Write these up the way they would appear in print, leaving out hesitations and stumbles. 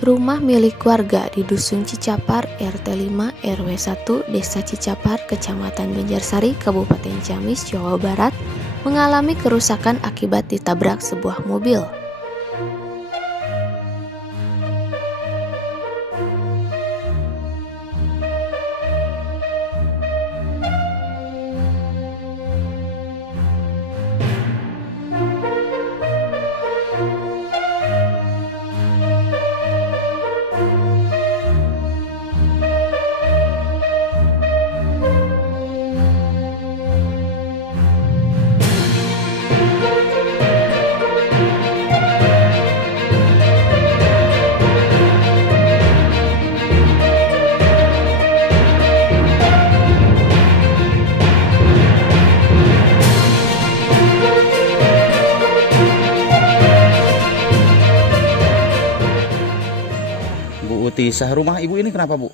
Rumah milik warga di Dusun Cicapar, RT 5, RW 1, Desa Cicapar, Kecamatan Banjarsari, Kabupaten Ciamis, Jawa Barat, mengalami kerusakan akibat ditabrak sebuah mobil. Bu Uti, rumah ibu ini kenapa, Bu?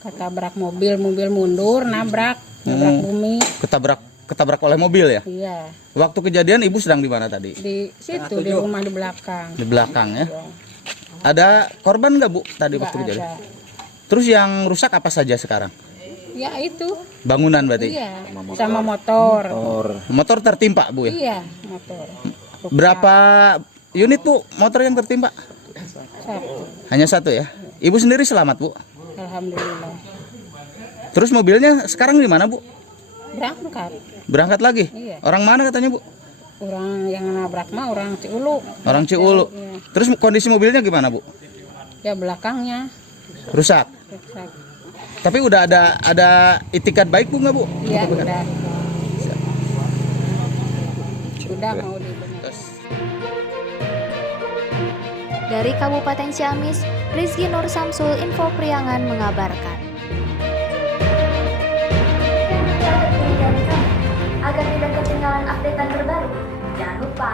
Ketabrak mobil mundur, nabrak bumi. Ketabrak oleh mobil ya? Iya, Waktu kejadian ibu sedang di mana tadi? di situ di rumah di belakang. Di belakang ya. Ada korban nggak, Bu, tadi Nggak waktu kejadian? ada. Terus yang rusak apa saja sekarang? Ya itu, Bangunan berarti? iya, sama motor. Motor tertimpa, Bu ya? Iya, motor. Berapa unit, Bu, motor yang tertimpa? Satu. Hanya satu ya? Ibu sendiri selamat, Bu? Alhamdulillah. Terus mobilnya sekarang di mana, Bu? Berangkat. Berangkat lagi? Iya. Orang mana katanya, Bu? Orang yang nabrak mah orang Ciulu. Orang Ciulu. Iya. Terus kondisi mobilnya gimana, Bu? Ya belakangnya Rusak. rusak. Tapi udah ada itikat baik, Bu, nggak, Bu? Iya, udah. Sudah mau dibenerin. Dari Kabupaten Ciamis, Rizky Nur Samsul, Info Priangan mengabarkan. Agar tidak ketinggalan update terbaru, jangan lupa